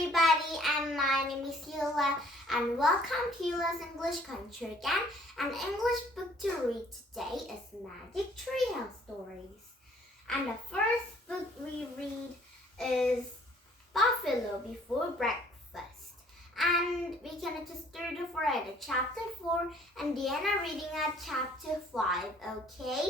everybody, and my name is Eula, and welcome to Eula's English Country again. An English book to read today is Magic Treehouse Stories. And the first book we read is Buffalo Before Breakfast. And we can just start off right at chapter 4, and Diana reading at chapter 5, okay?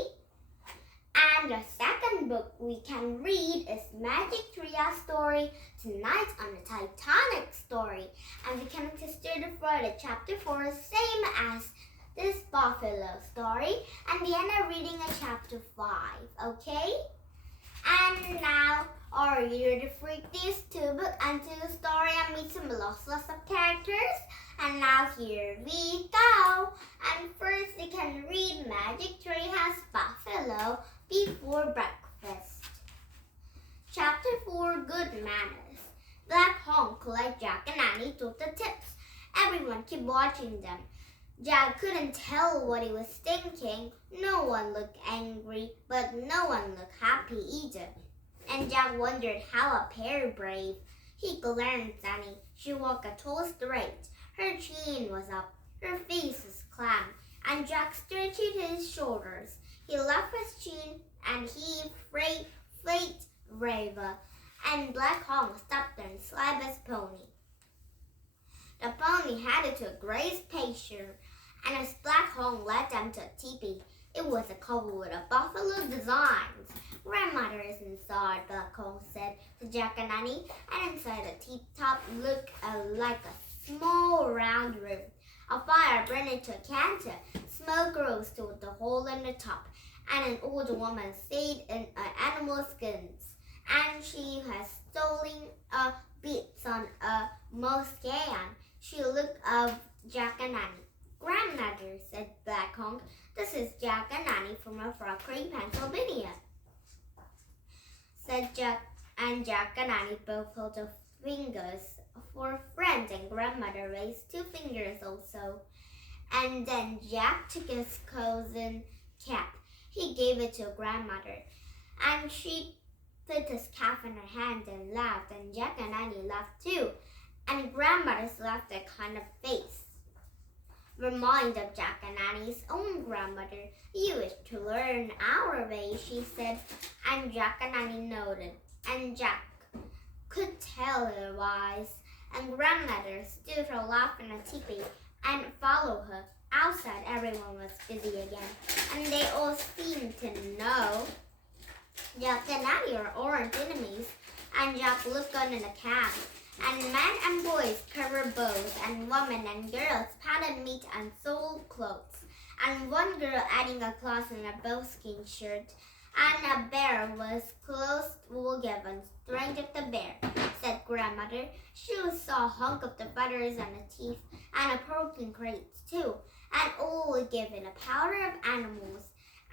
And the second book we can read is Magic Treehouse Story, Tonight on the Titanic Story. And we can just start off right at chapter 4, same as this Buffalo story. And Diana reading at chapter 5, okay? And now, are you ready to read these two books and to the story and meet some lots of characters? And now here we go. And first we can read Magic Treehouse Buffalo Before Breakfast. Chapter 4, Good Manners. Black Honk, like Jack and Annie, took the tips. Everyone kept watching them. Jack couldn't tell what he was thinking. No one looked angry, but no one looked happy either. And Jack wondered how a pair brave. He glanced at Annie. She walked a tall straight. Her chin was up. Her face was calm. And Jack stretched his shoulders. He left his chin and he flayed Rava. And Black Honk stopped and slapped his pony. The pony headed to a graze pasture, and as Black Honk led them to a teepee, it was a cover with a buffalo designs. Grandmother is inside, Black Honk said to Jack and Annie, and inside the teetop looked like a small round room. A fire burned into a canter. Smoke rose to the hole in the top, and an old woman stayed in animal skins, and she has stolen beads on a mouse-can. She looked of Jack and Annie. Grandmother, said Black Honk, this is Jack and Annie from Frog Creek, Pennsylvania. Said Jack and Annie both held their fingers for friends, and Grandmother raised 2 fingers also. And then Jack took his cousin cap. He gave it to Grandmother, and she put his cap in her hand and laughed, and Jack and Annie laughed too. And Grandmother's laughed a kind of face. Remind of Jack and Annie's own grandmother. You wish to learn our way, she said, and Jack and Annie nodded. And Jack could tell her wise, and Grandmother stood her laugh in a teepee and followed her. Outside, everyone was busy again, and they all seemed to know Jack and Annie aren't enemies. And Jack looked on in the camp, and men and boys covered bows, and women and girls pounded meat and sold clothes, and one girl adding a cloth in a bowskin shirt, and a bear was close wool given strength of the bear, said Grandmother. She saw a hunk of the feathers and the teeth, and a broken crate too, and all were given a powder of animals.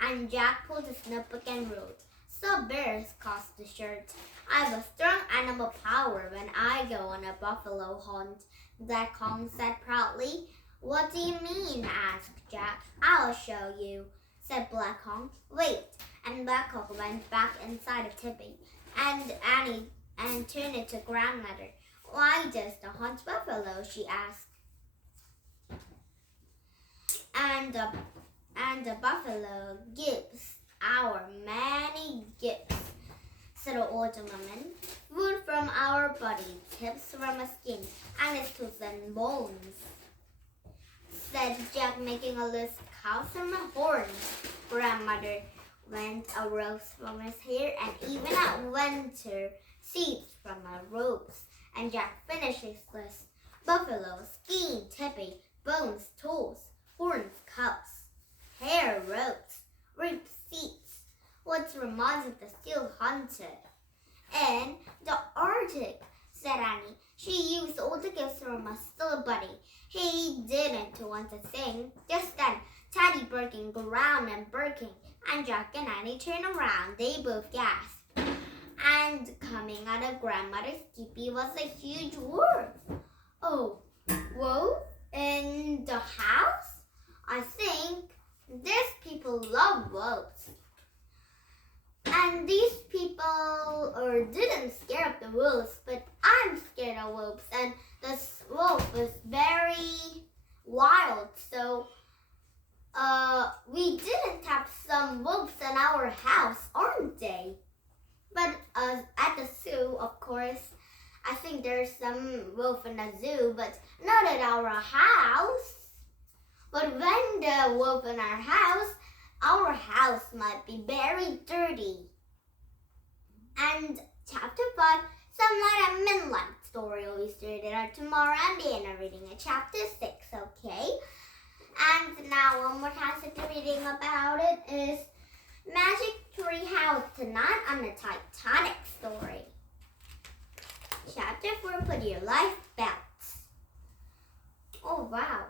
And Jack pulled his notebook and wrote, so bears cost the shirt. I have a strong animal power when I go on a buffalo hunt, Black Honk said proudly. What do you mean? Asked Jack. I'll show you, said Black Honk. Wait, and Black Honk went back inside the teepee, and Annie turned it to Grandmother. Why does the hunt buffalo? She asked. And the buffalo gives our many gifts, said the old woman. Wood from our body, tips from a skin, and its tooth and bones, said Jack, making a list. Cows from a horn. Grandmother went a rose from his hair, and even at winter, seeds from a rose. And Jack finished his list. Buffalo, skin, tippy, bones, tools, horns, cups, hair, ropes, ribs, seats. What reminds of the steel hunter? And the Arctic, said Annie. She used all the gifts from a still buddy. He didn't want to sing. Just then, Teddy Birkin ground and Birkin, and Jack and Annie turned around. They both gasped. And coming out of Grandmother's teepee was a huge wolf. Oh, wolf in the house? I think these people love wolves. And these people didn't scare up the wolves, but I'm scared wolves, and this wolf was very wild. So we didn't have some wolves in our house, aren't they? But at the zoo, of course, I think there's some wolf in the zoo, but not at our house. But when the wolf in our house might be very dirty. And chapter 5, Sunlight and Moonlight story will be started on tomorrow, and then I'm reading a chapter 6, okay? And now one more passage reading about it is Magic Tree House tonight on the Titanic story. Chapter 4, Put Your Life Belts. Oh wow,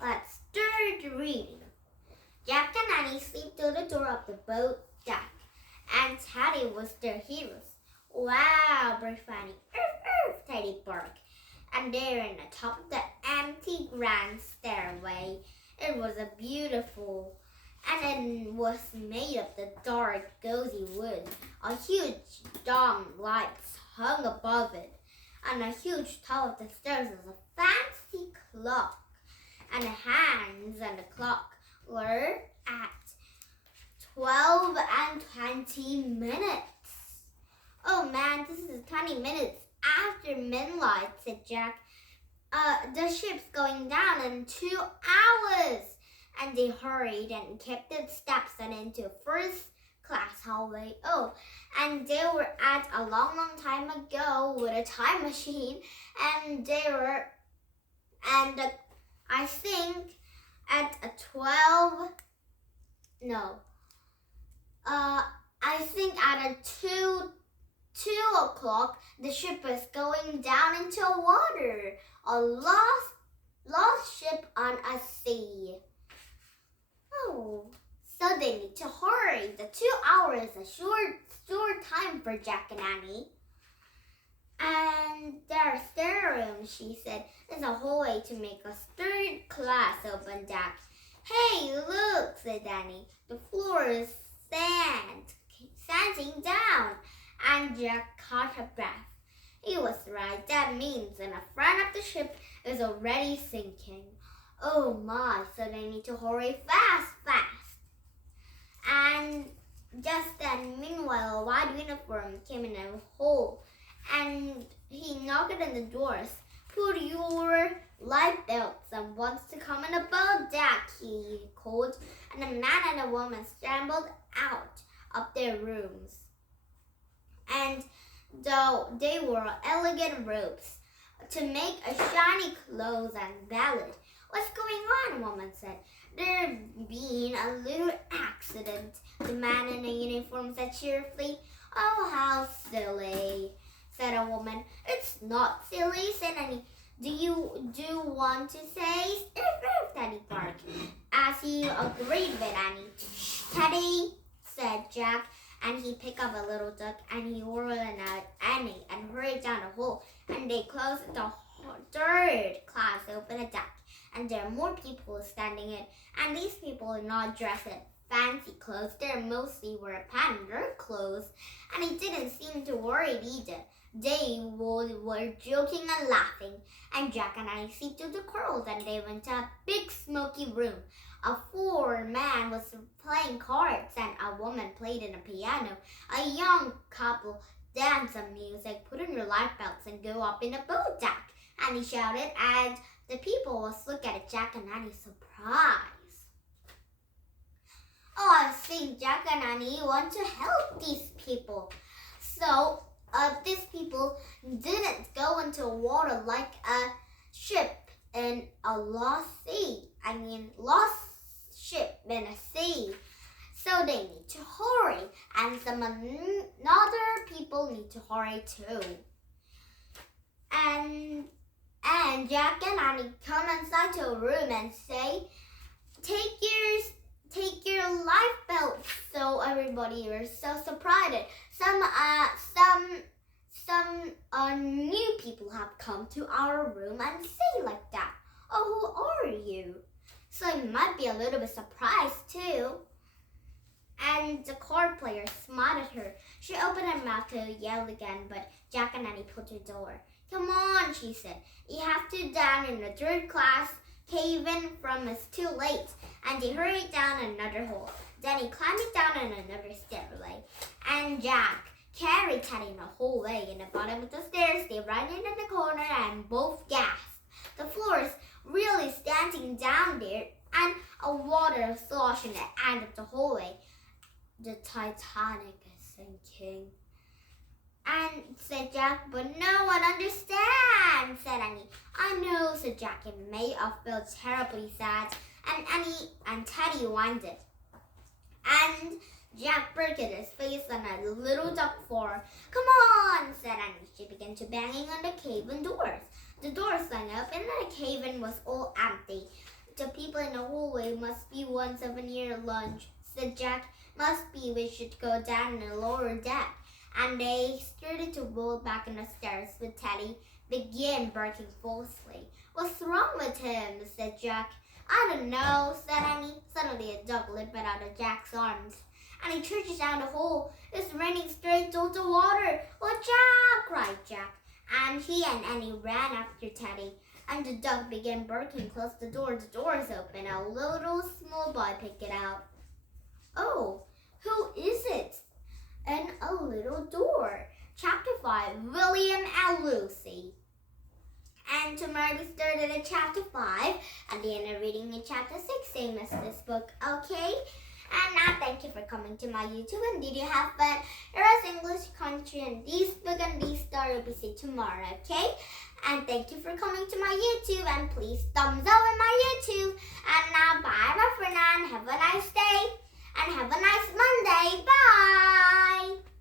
let's start reading. Jack and Annie slipped through the door of the boat deck, and Teddy was their heroes. Wow, breathed Fanny. Teddy barked. And there in the top of the empty grand stairway, it was a beautiful, and it was made of the dark, gauzy wood. A huge dome lights hung above it, and a huge top of the stairs was a fancy clock, and the hands on the clock were at 12 and 20 minutes. Oh man, this is 20 minutes after midnight, said Jack. The ship's going down in 2 hours. And they hurried and kept their steps and into first class hallway. Oh, and they were at a long, long time ago with a time machine. And they were, and I think at a 12, no, I think at a 2 o'clock, the ship was going down into water. A lost ship on a sea. Oh, so they need to hurry. The 2 hours is a short time for Jack and Annie. And their stateroom, she said, is a hallway to make a third class open deck. Hey, look, said Annie. The floor is sanding down. And Jack caught a breath. He was right. That means in the front of the ship is already sinking. Oh my, so they need to hurry fast. And just then, meanwhile, a white uniform came in a hole, and he knocked on the doors. Put your life belts and wants to come in the boat deck, he called, and the man and the woman scrambled out of their rooms. And though they wore elegant robes to make a shiny clothes and ballad. What's going on? A woman said. There's been a little accident, the man in the uniform said cheerfully. Oh, how silly, said a woman. It's not silly, said Annie. Do you want to say? Teddy barked, as he agreed with Annie. Teddy, said Jack, and he picked up a little duck and he whirled it at Annie and hurried down the hole, and they closed the third class open a deck, and there are more people standing in, and these people are not dressed in fancy clothes. They mostly wear patterned clothes, and he didn't seem to worry either. They were joking and laughing, and Jack and I slipped through the corals, and they went to a big smoky room. A four-man was playing cards, and a woman played in a piano. A young couple danced some music. Put on your life belts and go up in a boat deck, and he shouted, and the people was looking at Jack and Annie surprised. Oh, I think Jack and Annie want to help these people. So these people didn't go into water like a ship in a lost ship in a sea. So they need to hurry, and some other people need to hurry too. And Jack and Annie come inside to a room and say, take your life belts. So everybody was so surprised. Some new people have come to our room and say like that. Oh, who are you? So you might be a little bit surprised too. And the card player smiled at her. She opened her mouth to yell again, but Jack and Annie pulled her door. Come on, on, she said. You have to down in the third class. Cave in from it's too late. And he hurried down another hole. Then he climbed down on another stairway. And Jack carried Teddy in the whole way. In the bottom of the stairs, they ran into the corner and both gasped. The floor is really standing down there, and a water slosh in the end of the hallway. The Titanic is sinking. And said Jack, but no one understands, said Annie. I know, said Jack. It may have felt terribly sad. And Annie and Teddy whined. And Jack broke his face on a little duck floor. Come on, said Annie. She began to banging on the cave-in doors. The doors swung up and the cave-in was all empty. The people in the hallway must be ones of a near lunch, said Jack. Must be we should go down in the lower deck. And they started to roll back on the stairs with Teddy began barking falsely. What's wrong with him? Said Jack. I don't know, said Annie. Suddenly a dog leaped out of Jack's arms. And he charged down the hole. It's raining straight towards the water. Watch out, cried Jack. And he and Annie ran after Teddy. And the dog began barking close to the door. The doors opened. A little small boy picked it out. Oh, who is it? And a little door. Chapter 5, William and Lucy. And tomorrow we started at chapter 5. At the end of reading in chapter 6, same as this book, okay? And now thank you for coming to my YouTube. And did you have fun? Here is English Country and this book and this story will be seen tomorrow, okay? And thank you for coming to my YouTube. And please thumbs up on my YouTube. And now bye for now and have a nice day. And have a nice Monday. Bye.